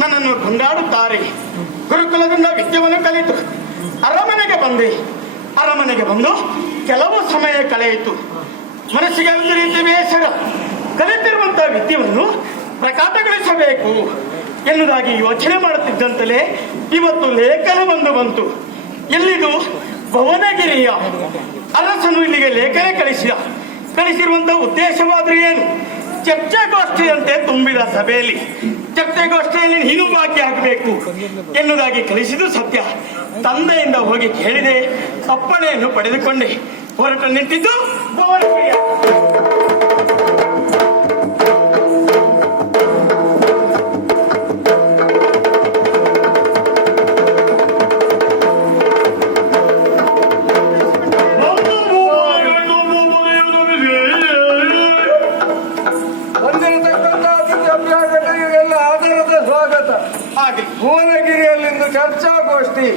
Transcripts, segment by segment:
ನನ್ನನ್ನು ಕೊಂಡಾಡುತ್ತಾರೆ. ಗುರುಕುಲದಿಂದ ವಿದ್ಯೆಯನ್ನು ಕಲಿತು ಅರಮನೆಗೆ ಬಂದೆ. ಅರಮನೆಗೆ ಬಂದು ಕೆಲವು ಸಮಯ ಕಳೆಯಿತು. ಮನಸ್ಸಿಗೆ ಒಂದು ರೀತಿ ಬೇಸರ. ಕಲಿತಿರುವಂತಹ ವಿದ್ಯೆಯನ್ನು ಪ್ರಕಾಟಗೊಳಿಸಬೇಕು ಎನ್ನುವುದಾಗಿ ಯೋಚನೆ ಮಾಡುತ್ತಿದ್ದಂತಲೇ ಇವತ್ತು ಲೇಖನ ಬಂತು. ಎಲ್ಲಿದು? ಭುವನಗಿರಿಯ ಅರಸನು ಇಲ್ಲಿಗೆ ಲೇಖನ ಕಳಿಸಿರುವಂತಹ ಉದ್ದೇಶವಾದ್ರೂ ಏನು? ಚರ್ಚಾಗೋಷ್ಠಿಯಂತೆ ತುಂಬಿದ ಸಭೆಯಲ್ಲಿ ಚರ್ಚಾಗೋಷ್ಠಿಯಲ್ಲಿ ನೀನು ಭಾಗ್ಯ ಹಾಕಬೇಕು ಎನ್ನುವುದಾಗಿ ಕಳಿಸಿದ್ದು ಸತ್ಯ. ತಂದೆಯಿಂದ ಹೋಗಿ ಕೇಳಿದೆ, ಅಪ್ಪಣೆಯನ್ನು ಪಡೆದುಕೊಂಡೆ. ಹೊರಟು ನಿಂತಿದ್ದು ಭುವನಗಿರಿಯ. ಭುವನಗಿರಿಯಲ್ಲಿಂದು ಚರ್ಚಾಗೋಷ್ಠಿ.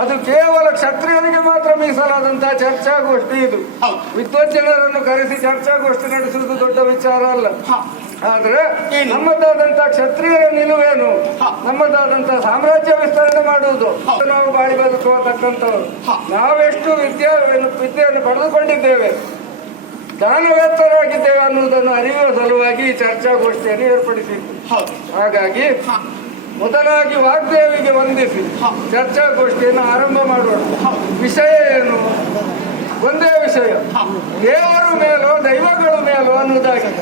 ಅದು ಕೇವಲ ಕ್ಷತ್ರಿಯರಿಗೆ ಮಾತ್ರ ಮೀಸಲಾದಂತಹ ಚರ್ಚಾಗೋಷ್ಠಿ. ಇದು ವಿದ್ವಜ್ಜನರನ್ನು ಕರೆಸಿ ಚರ್ಚಾಗೋಷ್ಠಿ ನಡೆಸುವುದು ದೊಡ್ಡ ವಿಚಾರ ಅಲ್ಲ. ಆದ್ರೆ ನಮ್ಮದಾದಂತಹ ಕ್ಷತ್ರಿಯರ ನಿಲುವೇನು, ನಮ್ಮದಾದಂತಹ ಸಾಮ್ರಾಜ್ಯ ವಿಸ್ತರಣೆ ಮಾಡುವುದು, ನಾವು ಬಾಳಿ ಬದುಕುವತಕ್ಕಂಥವ್ರು. ನಾವೆಷ್ಟು ವಿದ್ಯೆಯನ್ನು ಪಡೆದುಕೊಂಡಿದ್ದೇವೆ, ಜ್ಞಾನವೇತ್ತರಾಗಿದ್ದೇವೆ ಅನ್ನುವುದನ್ನು ಅರಿಯುವ ಸಲುವಾಗಿ ಈ ಚರ್ಚಾಗೋಷ್ಠಿಯನ್ನು ಏರ್ಪಡಿಸಿದ್ದು. ಹಾಗಾಗಿ ಮೊದಲಾಗಿ ವಾಗ್ದೇವಿಗೆ ವಂದಿಸಿ ಚರ್ಚಾಗೋಷ್ಠಿಯನ್ನು ಆರಂಭ ಮಾಡೋಣ. ವಿಷಯ ಏನು? ಒಂದೇ ವಿಷಯ, ದೇವರು ಮೇಲೋ ದೈವಗಳು ಮೇಲೋ ಅನ್ನುವುದಾಗಿ.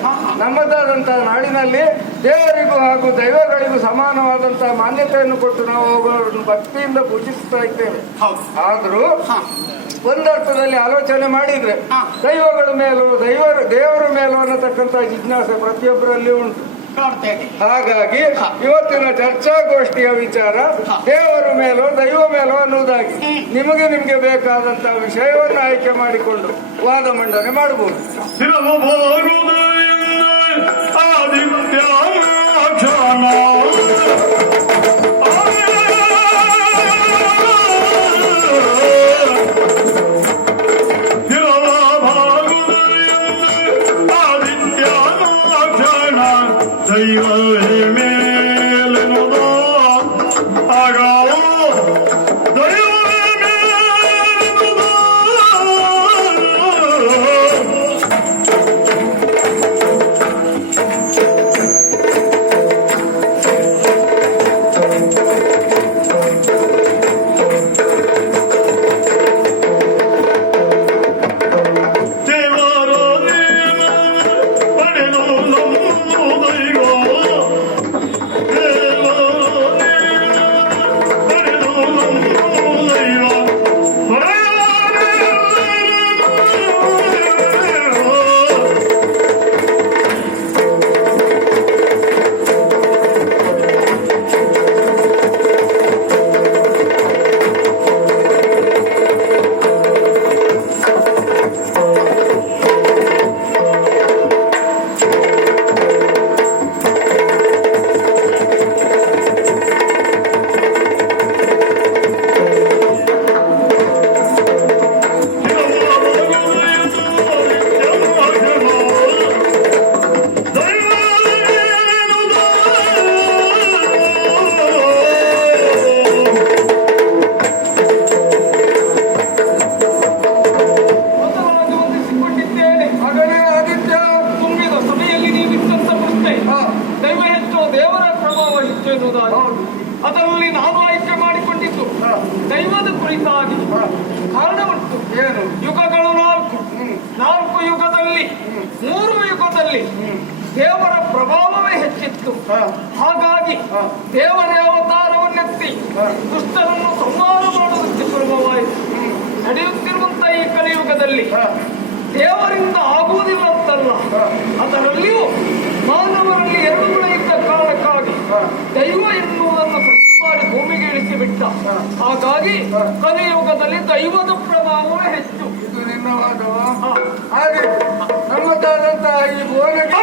ನಮ್ಮದಾದಂತಹ ನಾಡಿನಲ್ಲಿ ದೇವರಿಗೂ ಹಾಗೂ ದೈವಗಳಿಗೂ ಸಮಾನವಾದಂತಹ ಮಾನ್ಯತೆಯನ್ನು ಕೊಟ್ಟು ನಾವು ಅವುಗಳನ್ನು ಭಕ್ತಿಯಿಂದ ಪೂಜಿಸ್ತಾ ಇದ್ದೇವೆ. ಆದ್ರೂ ಒಂದರ್ಥದಲ್ಲಿ ಆಲೋಚನೆ ಮಾಡಿದ್ರೆ ದೈವಗಳ ಮೇಲೋ ದೇವರ ಮೇಲೋ ಅನ್ನತಕ್ಕಂಥ ಜಿಜ್ಞಾಸೆ ಪ್ರತಿಯೊಬ್ಬರಲ್ಲಿ ಉಂಟು. ಹಾಗಾಗಿ ಇವತ್ತಿನ ಚರ್ಚಾಗೋಷ್ಠಿಯ ವಿಚಾರ ದೇವರ ಮೇಲೋ ದೈವ ಮೇಲೋ ಅನ್ನುವುದಾಗಿ ನಿಮಗೆ ಬೇಕಾದಂತಹ ವಿಷಯವನ್ನು ಆಯ್ಕೆ ಮಾಡಿಕೊಂಡು ವಾದ ಮಂಡನೆ ಮಾಡಬಹುದು. ದೇವರ ಪ್ರಭಾವ ಹೆಚ್ಚು ಎನ್ನುವುದಾಗಿ ಅದರಲ್ಲಿ ನಾನು ಆಯ್ಕೆ ಮಾಡಿಕೊಂಡಿದ್ದು ದೈವದ ಕುರಿತಾಗಿ ಕಾರಣ ಉಂಟು. ಏನು? ಯುಗಗಳು ನಾಲ್ಕು ಯುಗದಲ್ಲಿ 3 ಯುಗದಲ್ಲಿ ದೇವರ ಪ್ರಭಾವವೇ ಹೆಚ್ಚಿತ್ತು. ಹಾಗಾಗಿ ದೇವರ ಅವತಾರವನ್ನೆತ್ತಿ ದುಷ್ಟರನ್ನು ಸಂಹಾರ ಮಾಡುವುದಕ್ಕೆ ಸುಲಭವಾಯಿತು. ನಡೆಯುತ್ತಿರುವಂತಹ ಈ ಕಲಿಯುಗದಲ್ಲಿ ದೇವರಿಂದ ಆಗುವುದಿಲ್ಲಂತಲ್ಲ, ಅದರಲ್ಲಿಯೂ ಮಾನವರಲ್ಲಿ 2 ಗುಣ ಇದ್ದ ಕಾರಣಕ್ಕಾಗಿ ದೈವ ಎನ್ನುವುದನ್ನು ಸೃಷ್ಟಿ ಮಾಡಿ ಭೂಮಿಗೆ ಇಳಿಸಿಬಿಟ್ಟ. ಹಾಗಾಗಿ ಕಲಿಯುಗದಲ್ಲಿ ದೈವದ ಪ್ರಭಾವವೇ ಹೆಚ್ಚು. ಇದು ನಿನ್ನ ವಾದವ? ಹಾಗೆ ನಮ್ಮದಾದಂತಹ ಈ ಭುವನಕ್ಕೆ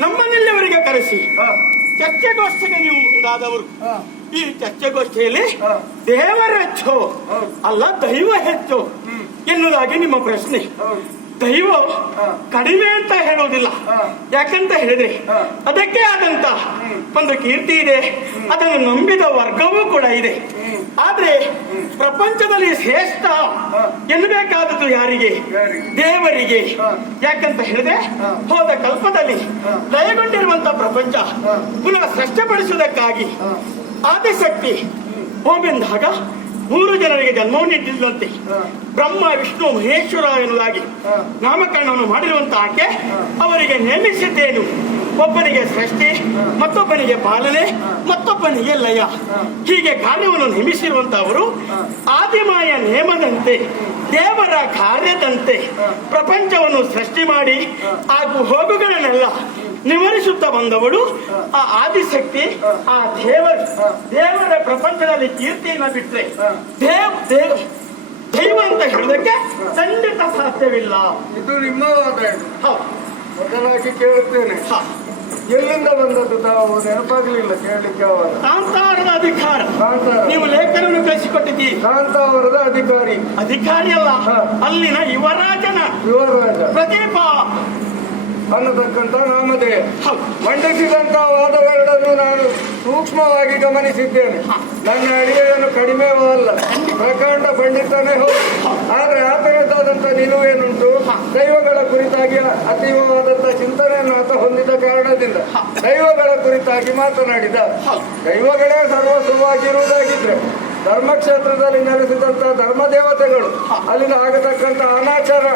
ನಮ್ಮನ್ನೆಲ್ಲವರಿಗೆ ಕರೆಸಿ ಚರ್ಚೆಗೋಷ್ಠಿಗೆ ನೀವು ಮುಂದಾದವರು. ಈ ಚರ್ಚೆಗೋಷ್ಠಿಯಲ್ಲಿ ದೇವರ ಹೆಚ್ಚು ಅಲ್ಲ ದೈವ ಹೆಚ್ಚು ಎನ್ನುವುದಾಗಿ ನಿಮ್ಮ ಪ್ರಶ್ನೆ. ದೈವ ಕಡಿಮೆ ಅಂತ ಹೇಳೋದಿಲ್ಲ. ಯಾಕಂತ ಹೇಳಿದ್ರೆ ಅದಕ್ಕೆ ಆದಂತ ಒಂದು ಕೀರ್ತಿ ಇದೆ, ಅದನ್ನು ನಂಬಿದ ವರ್ಗವೂ ಕೂಡ ಇದೆ. ಆದ್ರೆ ಪ್ರಪಂಚದಲ್ಲಿ ಶ್ರೇಷ್ಠ ಎನ್ನಬೇಕಾದದ್ದು ಯಾರಿಗೆ? ದೇವರಿಗೆ. ಯಾಕಂತ ಹೇಳಿದ್ರೆ ಹೋದ ಕಲ್ಪದಲ್ಲಿ ಲಯಗೊಂಡಿರುವಂತಹ ಪ್ರಪಂಚ ಪುನಃ ಸೃಷ್ಟಪಡಿಸುವುದಕ್ಕಾಗಿ ಆದಿಶಕ್ತಿ ಹೋಮೆಂದಾಗ 3 ಜನರಿಗೆ ಜನ್ಮವನ್ನಿಟ್ಟಿದ್ದಂತೆ ಬ್ರಹ್ಮ ವಿಷ್ಣು ಮಹೇಶ್ವರ ಎನ್ನುವುದಾಗಿ ನಾಮಕರಣವನ್ನು ಮಾಡಿರುವಂತಹ ಆಕೆ ಅವರಿಗೆ ನೇಮಿಸಿದ್ದೇನು? ಒಬ್ಬನಿಗೆ ಸೃಷ್ಟಿ, ಮತ್ತೊಬ್ಬನಿಗೆ ಪಾಲನೆ, ಮತ್ತೊಬ್ಬನಿಗೆ ಲಯ, ಹೀಗೆ ಕಾರ್ಯವನ್ನು ನೇಮಿಸಿರುವಂತಹವರು ಆದಿಮಾಯ ನೇಮದಂತೆ ದೇವರ ಕಾರ್ಯದಂತೆ ಪ್ರಪಂಚವನ್ನು ಸೃಷ್ಟಿ ಮಾಡಿ ಹಾಗೂ ಹೋಗುಗಳನ್ನೆಲ್ಲ ನಿವಾರಿಸುತ್ತಾ ಬಂದವಳು ಆ ಆದಿಶಕ್ತಿ. ಆ ದೇವರ ಪ್ರಪಂಚದಲ್ಲಿ ಕೀರ್ತಿಯನ್ನು ಬಿಟ್ರೆ ದೈವ ಅಂತ ಹೇಳೋದಕ್ಕೆ ಖಂಡಿತ ಸಾಧ್ಯವಿಲ್ಲ. ಇದು ನಿಮ್ಮ ವಾದ. ಮೊದಲಾಗಿ ಕೇಳುತ್ತೇನೆ, ಎಲ್ಲಿಂದ ಬಂದದ್ದು? ತಾವು ನೆನಪಾಗಲಿಲ್ಲ ಕೇಳಲಿಕ್ಕೆ. ಅವಾಗ ಕಾಂತಾರದ ಅಧಿಕಾರ ನೀವು ಲೇಖನವನ್ನು ಕಳಿಸಿಕೊಟ್ಟಿದ್ದೀರಿ. ಕಾಂತಾವರದ ಅಧಿಕಾರಿ ಅಲ್ಲ, ಅಲ್ಲಿನ ಯುವರಾಜ ಪ್ರದೀಪ ಅನ್ನತಕ್ಕಂಥ ನಾಮಧೇಯ ಮಂಡಿಸಿದಂತ ವಾದವೆರಡನ್ನು ನಾನು ಸೂಕ್ಷ್ಮವಾಗಿ ಗಮನಿಸಿದ್ದೇನೆ. ನನ್ನ ಅಡಿಗೆಯನ್ನು ಕಡಿಮೆವೂ ಅಲ್ಲ, ಪ್ರಕಾಂಡ ಪಂಡಿತನೇ ಹೌದು. ಆದ್ರೆ ಆತನದ್ದಾದಂಥ ನಿಲುವೇನುಂಟು, ದೈವಗಳ ಕುರಿತಾಗಿ ಅತೀವವಾದಂಥ ಚಿಂತನೆಯನ್ನು ಆತ ಹೊಂದಿದ ಕಾರಣದಿಂದ ದೈವಗಳ ಕುರಿತಾಗಿ ಮಾತನಾಡಿದ. ದೈವಗಳೇ ಸರ್ವಸ್ವವಾಗಿರುವುದಾಗಿದ್ರೆ ಧರ್ಮಕ್ಷೇತ್ರದಲ್ಲಿ ನೆಲೆಸಿದಂತ ಧರ್ಮ ದೇವತೆಗಳು ಅಲ್ಲಿನ ಆಗತಕ್ಕಂಥ ಅನಾಚಾರ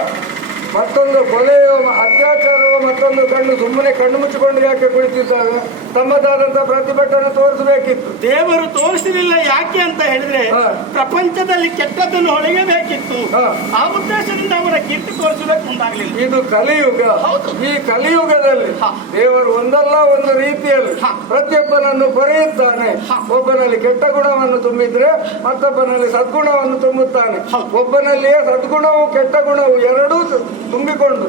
ಮತ್ತೊಂದು ಕೊಲೆಯೋ ಅತ್ಯಾಚಾರವೋ ಮತ್ತೊಂದು ಸುಮ್ಮನೆ ಕಣ್ಣು ಮುಚ್ಚಿಕೊಂಡು ಯಾಕೆ ಕುಳಿತಿದ್ದಾರೆ? ತಮ್ಮದಾದಂತ ಪ್ರತಿಭಟನೆ ತೋರಿಸಬೇಕಿತ್ತು. ದೇವರು ತೋರಿಸಲಿಲ್ಲ ಯಾಕೆ ಅಂತ ಹೇಳಿದ್ರೆ ಹಾ. ಪ್ರಪಂಚದಲ್ಲಿ ಕೆಟ್ಟದ್ದನ್ನು ಹೊಳೆಯಬೇಕಿತ್ತು. ಹಾ. ಆ ಉದ್ದೇಶದಿಂದ ಅವರ ಕೀರ್ತಿ ತೋರಿಸಬೇಕು ಮುಂದಾಗಲಿಲ್ಲ. ಇದು ಕಲಿಯುಗ. ಹೌದು. ಈ ಕಲಿಯುಗದಲ್ಲಿ ಹಾ. ದೇವರು ಒಂದಲ್ಲ ಒಂದು ರೀತಿಯಲ್ಲಿ ಹಾ. ಪ್ರತಿಯೊಬ್ಬನನ್ನು ಬರೆಯುತ್ತಾನೆ. ಹಾ. ಒಬ್ಬನಲ್ಲಿ ಕೆಟ್ಟ ಗುಣವನ್ನು ತುಂಬಿದ್ರೆ ಮತ್ತೊಬ್ಬನಲ್ಲಿ ಸದ್ಗುಣವನ್ನು ತುಂಬುತ್ತಾನೆ. ಹೌದು. ಒಬ್ಬನಲ್ಲಿಯೇ ಸದ್ಗುಣವು ಕೆಟ್ಟ ಗುಣವು ಎರಡೂ ತುಂಬಿಕೊಂಡು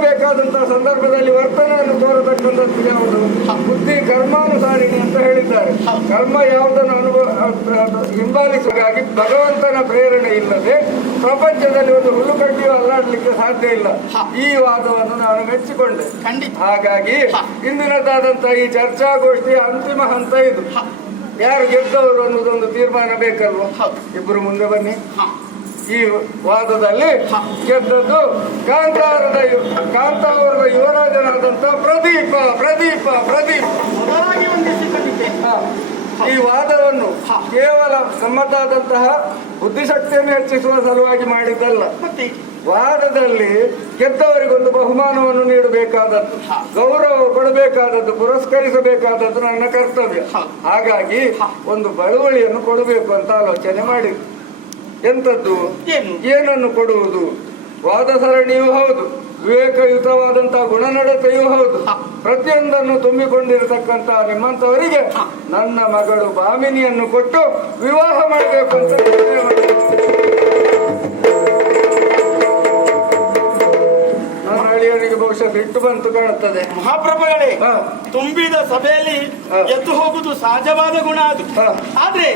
ಬೇಕಾದಂತಹ ಸಂದರ್ಭದಲ್ಲಿ ವರ್ತನೆಯನ್ನು ತೋರತಕ್ಕಂಥದ್ದು ಯಾವುದು? ಬುದ್ಧಿ ಕರ್ಮಾನುಸಾರಿಣಿ ಅಂತ ಹೇಳಿದ್ದಾರೆ. ಕರ್ಮ ಯಾವುದನ್ನು ಹಿಂಬಾಲಿಸುವಾಗಿ ಭಗವಂತನ ಪ್ರೇರಣೆ ಇಲ್ಲದೆ ಪ್ರಪಂಚದಲ್ಲಿ ಒಂದು ಹುಲ್ಲುಕಡ್ಡಿಯೂ ಅಲ್ಲಾಡ್ಲಿಕ್ಕೆ ಸಾಧ್ಯ ಇಲ್ಲ. ಈ ವಾದವನ್ನು ನಾನು ಮೆಚ್ಚಿಕೊಂಡೆ. ಖಂಡಿತ. ಹಾಗಾಗಿ ಇಂದಿನದಾದಂತಹ ಈ ಚರ್ಚಾಗೋಷ್ಠಿಯ ಅಂತಿಮ ಹಂತ ಇದು. ಯಾರು ಗೆದ್ದವರು ಅನ್ನೋದೊಂದು ತೀರ್ಮಾನ ಬೇಕಲ್ವ? ಇಬ್ಬರು ಮುಂದೆ ಬನ್ನಿ. ಈ ವಾದದಲ್ಲಿ ಗೆದ್ದದ್ದು ಕಾಂತಾವರದ ಯುವರಾಜನಾದಂತ ಪ್ರದೀಪ. ಮೊದಲಾಗಿ ವಂದಿಸಿಕೊಂಡಿದ್ದೇನೆ. ಈ ವಾದವನ್ನು ಕೇವಲ ನಮ್ಮದಾದಂತಹ ಬುದ್ಧಿಶಕ್ತಿಯನ್ನು ಹೆಚ್ಚಿಸುವ ಸಲುವಾಗಿ ಮಾಡಿದ್ದಲ್ಲ. ಮತ್ತೆ ವಾದದಲ್ಲಿ ಗೆದ್ದವರಿಗೊಂದು ಬಹುಮಾನವನ್ನು ನೀಡಬೇಕಾದದ್ದು, ಗೌರವ ಕೊಡಬೇಕಾದದ್ದು, ಪುರಸ್ಕರಿಸಬೇಕಾದದ್ದು ನನ್ನ ಕರ್ತವ್ಯ. ಹಾಗಾಗಿ ಒಂದು ಬಳುವಳಿಯನ್ನು ಕೊಡಬೇಕು ಅಂತ ಆಲೋಚನೆ ಮಾಡಿದ್ದು. ಎಂತದ್ದು? ಏನನ್ನು ಕೊಡುವುದು? ವಾದ ಸರಣಿಯೂ ಹೌದು, ವಿವೇಕಯುತವಾದಂತಹ ಗುಣನಡತೆಯೂ ಹೌದು. ಪ್ರತಿಯೊಂದನ್ನು ತುಂಬಿಕೊಂಡಿರತಕ್ಕಂತಹ ನಿಮ್ಮಂತವರಿಗೆ ನನ್ನ ಮಗಳು ಭಾಮಿನಿಯನ್ನು ಕೊಟ್ಟು ವಿವಾಹ ಮಾಡಬೇಕು ಅಂತ ನಿರ್ಣಯ ಮಾಡಿದೆ. ನನ್ನ ಅಳಿಯನಿಗೆ ಬಹುಶಃ ಸಿಟ್ಟು ಬಂತು ಕಾಣುತ್ತದೆ. ಮಹಾಪ್ರಭುಗಳೇ, ತುಂಬಿದ ಸಭೆಯಲ್ಲಿ ಎದ್ದು ಹೋಗುದು ಸಹಜವಾದ ಗುಣ. ಅದು ಆದ್ರೆ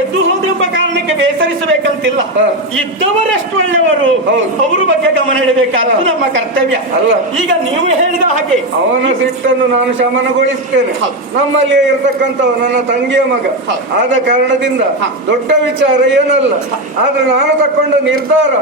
ಎದ್ದು ಹೋದೆಂಬ ಕಾರಣಕ್ಕೆ ಬೇಸರಿಸಬೇಕಂತಿಲ್ಲ. ಇದ್ದವರೆಷ್ಟು ಒಳ್ಳೆಯವರು ಅವರ ಬಗ್ಗೆ ಗಮನ ಇಡಬೇಕಾದ್ದು ನಮ್ಮ ಕರ್ತವ್ಯ ಅಲ್ಲ. ಈಗ ನೀವು ಹೇಳಿದ ಹಾಗೆ ಅವನ ಸಿಟ್ಟನ್ನು ನಾನು ಶಮನಗೊಳಿಸ್ತೇನೆ. ನಮ್ಮಲ್ಲಿ ಇರತಕ್ಕಂಥವ ನನ್ನ ತಂಗಿಯ ಮಗ ಆದ ಕಾರಣದಿಂದ ದೊಡ್ಡ ವಿಚಾರ ಏನಲ್ಲ. ಆದ್ರೆ ನಾನು ತಕ್ಕೊಂಡ ನಿರ್ಧಾರ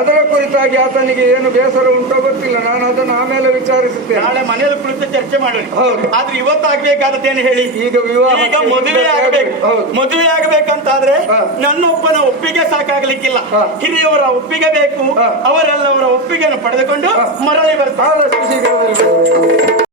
ಅದರ ಕುರಿತಾಗಿ ಆತನಿಗೆ ಏನು ಬೇಸರ ಉಂಟೋ ಗೊತ್ತಿಲ್ಲ. ನಾನು ಅದನ್ನು ಆಮೇಲೆ ವಿಚಾರಿಸುತ್ತೇನೆ. ನಾಳೆ ಮನೆಯಲ್ಲಿ ಕುಳಿತು ಚರ್ಚೆ ಮಾಡೋಣ. ಹೌದು. ಆದ್ರೆ ಇವತ್ತಾಗಬೇಕಾದದ್ದೇನು ಹೇಳಿ? ಈಗ ವಿವಾಹ, ಈಗ ಮದುವೆ ಆಗಬೇಕು. ಮದುವೆ ಆಗಬೇಕಂತಾದ್ರೆ ನನ್ನೊಬ್ಬನ ಒಪ್ಪಿಗೆ ಸಾಕಾಗ್ಲಿಕ್ಕಿಲ್ಲ. ಹಿರಿಯವರ ಒಪ್ಪಿಗೆ ಬೇಕು. ಅವರೆಲ್ಲವರ ಒಪ್ಪಿಗೆಯನ್ನು ಪಡೆದುಕೊಂಡು ಮರಳಿ ಬರ್ತಾರೆ. ಆದಷ್ಟು ಶೀಘ್ರದಲ್ಲಿ